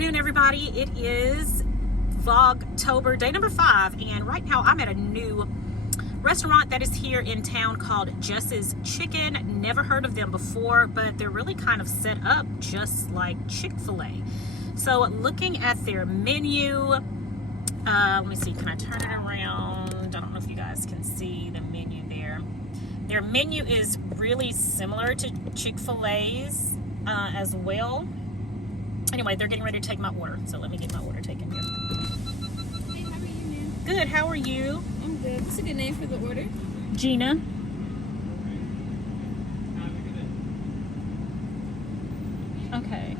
afternoon, everybody. It is Vlogtober, day number 5, and right now I'm at a new restaurant that is here in town called Jess's Chicken. Never heard of them before, but they're really kind of set up just like Chick-fil-A. So looking at their menu, let me see, can I turn it around? I don't know if you guys can see the menu there. Their menu is really similar to Chick-fil-A's as well. Anyway, they're getting ready to take my order, so let me get my order taken here. Hey, how are you, ma'am? Good, how are you? I'm good. What's a good name for the order? Gina. Okay.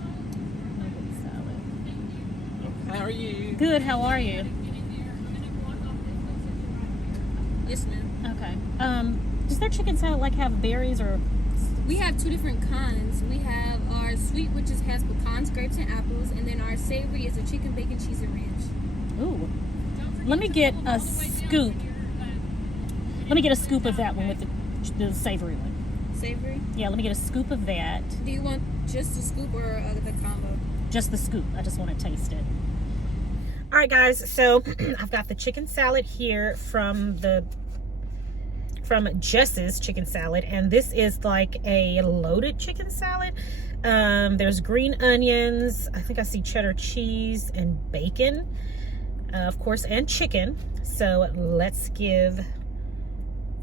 How are you? Good, how are you? Yes, ma'am. Okay. Does their chicken salad like have berries or? We have 2 different kinds. We have our sweet, which has pecans, grapes, and apples, and then our savory is a chicken, bacon, cheese, and ranch. Ooh. Let me get a scoop. Let me get a scoop of that one with the savory one. Savory? Yeah, let me get a scoop of that. Do you want just the scoop or the combo? Just the scoop. I just want to taste it. All right, guys. So I've got the chicken salad here from Jess's Chicken Salad, and this is like a loaded chicken salad. There's green onions, I think I see cheddar cheese and bacon, of course, and chicken. So let's give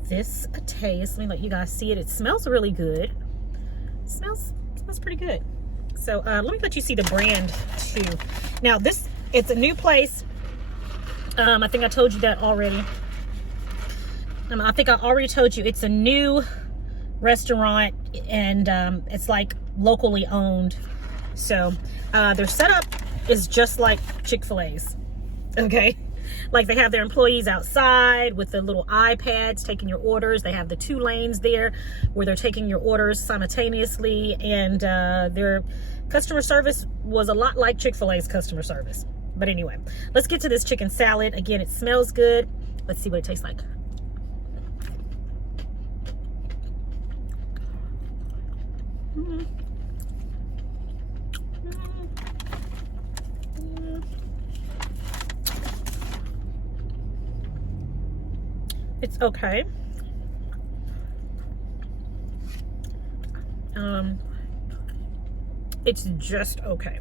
this a taste. Let me let you guys see it. It smells really good. It smells pretty good. So let me let you see the brand too. Now it's a new place. I think I told you that already. I think I already told you it's a new restaurant, and it's like locally owned. So their setup is just like Chick-fil-A's. Okay, like they have their employees outside with the little iPads taking your orders. They have the 2 lanes there where they're taking your orders simultaneously, and their customer service was a lot like Chick-fil-A's customer service. But anyway, let's get to this chicken salad. Again, it smells good. Let's see what it tastes like. It's okay. It's just okay.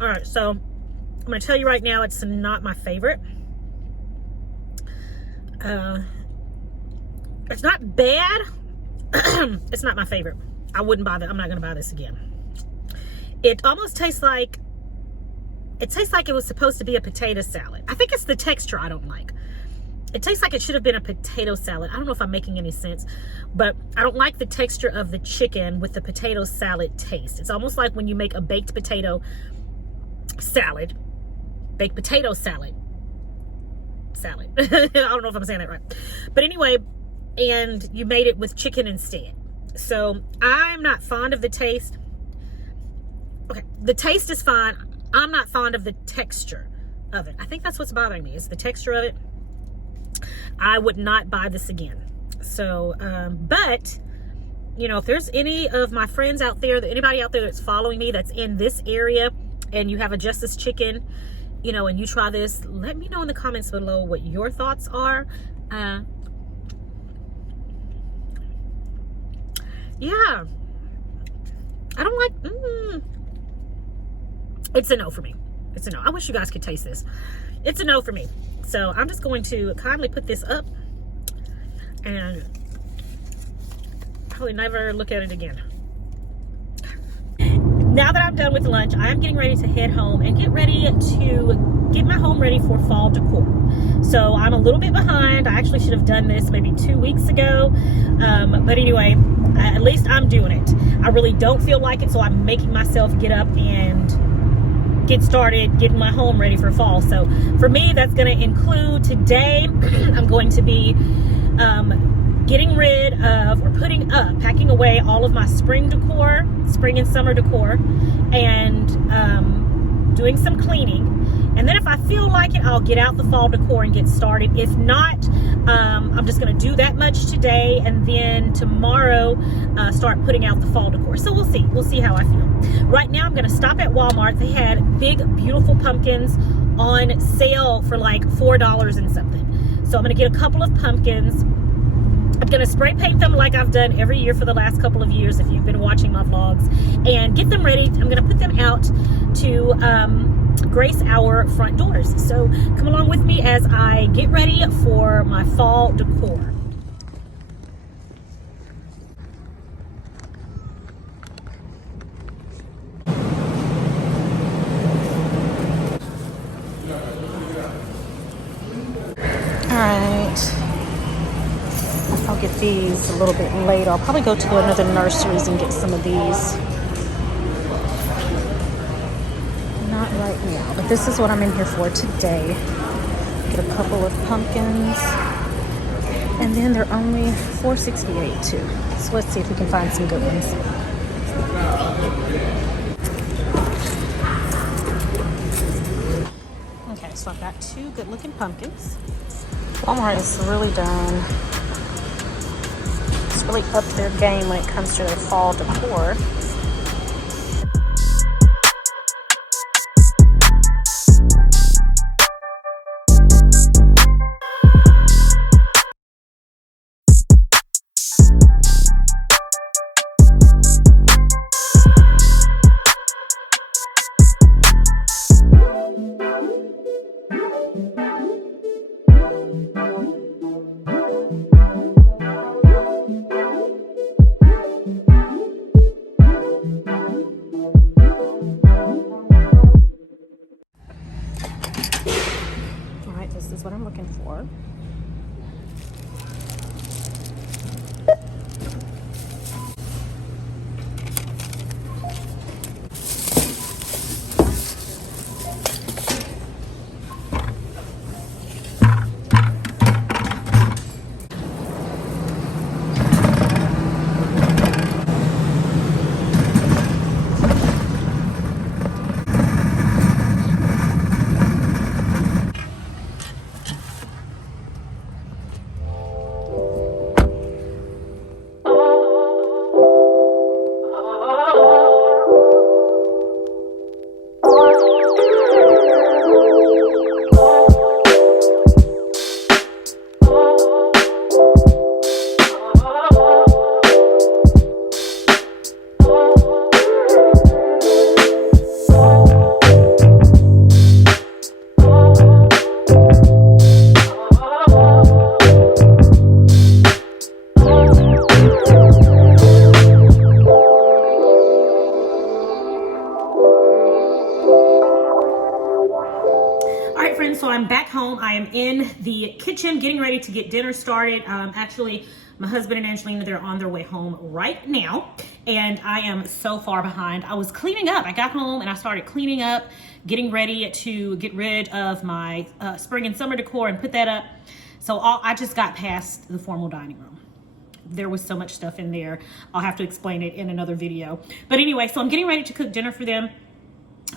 All right, so I'm gonna tell you right now, it's not my favorite. It's not bad. It's not my favorite. I wouldn't buy that. I'm not gonna buy this again. It almost tastes like, it was supposed to be a potato salad. I think it's the texture I don't like. It tastes like it should have been a potato salad. I don't know if I'm making any sense, but I don't like the texture of the chicken with the potato salad taste. It's almost like when you make a baked potato salad. Baked potato salad. I don't know if I'm saying that right. But anyway, and you made it with chicken instead. So I'm not fond of the taste. Okay, the taste is fine. I'm not fond of the texture of it. I think that's what's bothering me, is the texture of it. I would not buy this again. So, but, you know, if there's any of my friends out there, anybody out there that's following me that's in this area, and you have a Jess's Chicken, you know, and you try this, let me know in the comments below what your thoughts are. Yeah, I don't like, it's a no for me. It's a no. I wish you guys could taste this. It's a no for me. So I'm just going to kindly put this up and probably never look at it again. Now that I'm done with lunch, I'm getting ready to head home and get ready to get my home ready for fall decor. So I'm a little bit behind. I actually should have done this maybe 2 weeks ago. But anyway, at least I'm doing it. I really don't feel like it, so I'm making myself get up and get started getting my home ready for fall. So for me, that's going to include today, I'm going to be getting rid of, or packing away all of my spring and summer decor, and doing some cleaning. And then if I feel like it, I'll get out the fall decor and get started. If not, I'm just going to do that much today, and then tomorrow start putting out the fall decor. So we'll see. We'll see how I feel. Right now, I'm going to stop at Walmart. They had big, beautiful pumpkins on sale for like $4 and something. So I'm going to get a couple of pumpkins. I'm going to spray paint them like I've done every year for the last couple of years, if you've been watching my vlogs, and get them ready. I'm going to put them out to grace our front doors. So come along with me as I get ready for my fall decor. Alright, I'll get these a little bit later. I'll probably go to another nurseries and get some of these. Not right now, but this is what I'm in here for today. Get a couple of pumpkins, and then they're only $4.68 too. So let's see if we can find some good ones. Okay, so I've got 2 good looking pumpkins. Walmart is really done. It's really up their game when it comes to their fall decor. This is what I'm looking for. So I'm back home. I am in the kitchen getting ready to get dinner started. Actually, my husband and Angelina, they're on their way home right now, and I am so far behind. I was cleaning up. I got home and I started cleaning up, getting ready to get rid of my spring and summer decor and put that up. So I just got past the formal dining room. There was so much stuff in there. I'll have to explain it in another video. But anyway, so I'm getting ready to cook dinner for them.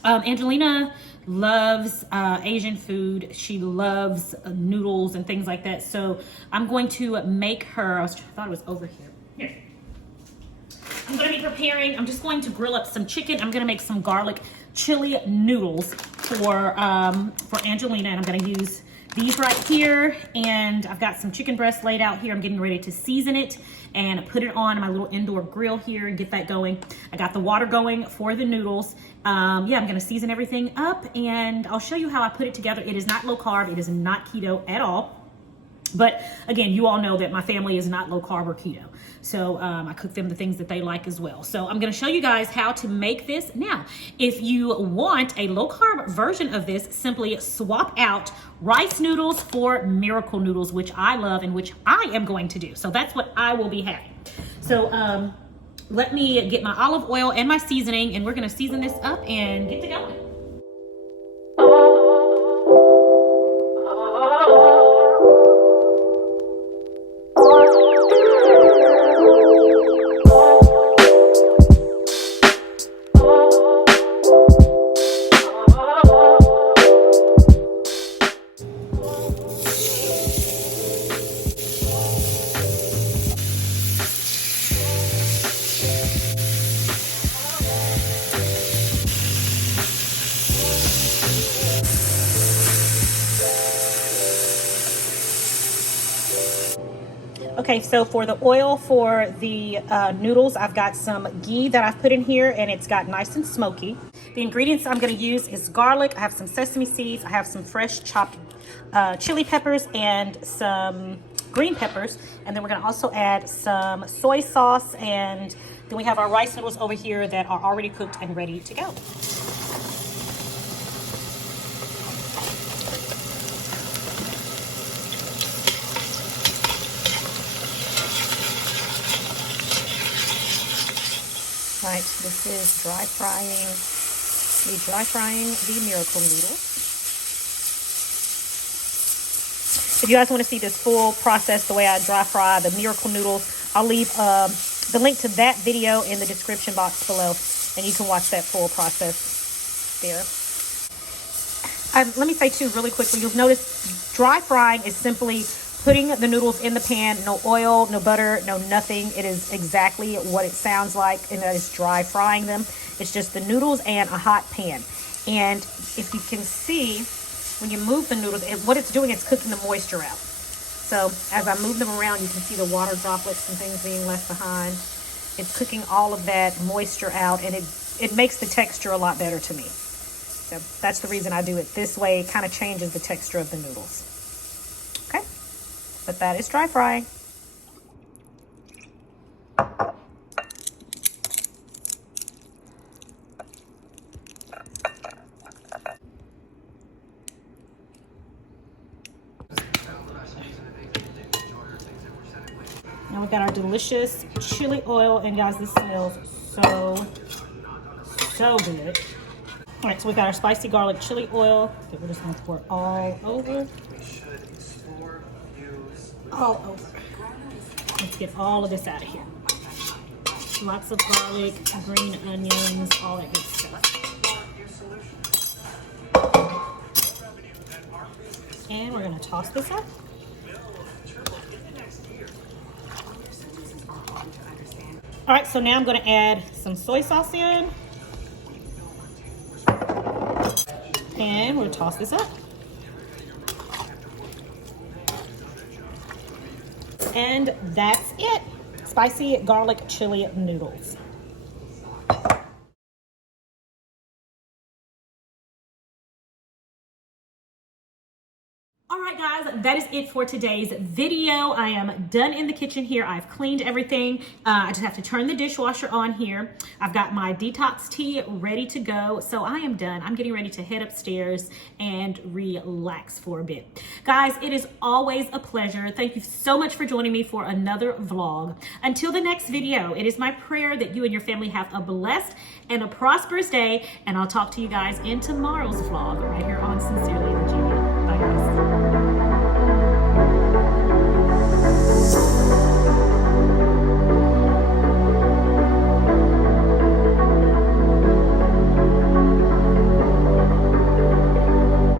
Angelina loves Asian food. She loves noodles and things like that. So I'm going to make her, I thought it was over here. Here. I'm going to be preparing, I'm just going to grill up some chicken. I'm going to make some garlic chili noodles for Angelina, and I'm going to use these right here, and I've got some chicken breast laid out here. I'm getting ready to season it and put it on my little indoor grill here and get that going. I got the water going for the noodles. Yeah, I'm gonna season everything up, and I'll show you how I put it together. It is not low carb, it is not keto at all. But again, you all know that my family is not low carb or keto. So I cook them the things that they like as well. So I'm gonna show you guys how to make this. Now, if you want a low carb version of this, simply swap out rice noodles for miracle noodles, which I love and which I am going to do. So that's what I will be having. So let me get my olive oil and my seasoning, and we're gonna season this up and get to going. Okay, so for the oil for the noodles, I've got some ghee that I've put in here, and it's got nice and smoky. The ingredients I'm going to use is garlic. I have some sesame seeds. I have some fresh chopped chili peppers and some green peppers. And then we're going to also add some soy sauce. And then we have our rice noodles over here that are already cooked and ready to go. Right, this is dry frying the miracle noodles. If you guys want to see this full process, the way I dry fry the miracle noodles, I'll leave the link to that video in the description box below, and you can watch that full process there. Let me say too really quickly, you'll notice dry frying is simply putting the noodles in the pan, no oil, no butter, no nothing. It is exactly what it sounds like, and that is dry frying them. It's just the noodles and a hot pan. And if you can see, when you move the noodles, what it's doing is cooking the moisture out. So as I move them around, you can see the water droplets and things being left behind. It's cooking all of that moisture out, and it makes the texture a lot better to me. So that's the reason I do it this way. It kind of changes the texture of the noodles. Okay, but that is dry frying. Now we've got our delicious chili oil, and guys, this smells so good. All right, so we've got our spicy garlic chili oil that we're just gonna pour all over. All over. Let's get all of this out of here. Lots of garlic, green onions, all that good stuff. And we're gonna toss this up. All right, so now I'm going to add some soy sauce in. And we'll toss this up. And that's it. Spicy garlic chili noodles. All right, guys, that is it for today's video. I am done in the kitchen here. I've cleaned everything. I just have to turn the dishwasher on here. I've got my detox tea ready to go. So I am done. I'm getting ready to head upstairs and relax for a bit. Guys, it is always a pleasure. Thank you so much for joining me for another vlog. Until the next video, it is my prayer that you and your family have a blessed and a prosperous day. And I'll talk to you guys in tomorrow's vlog right here on Sincerely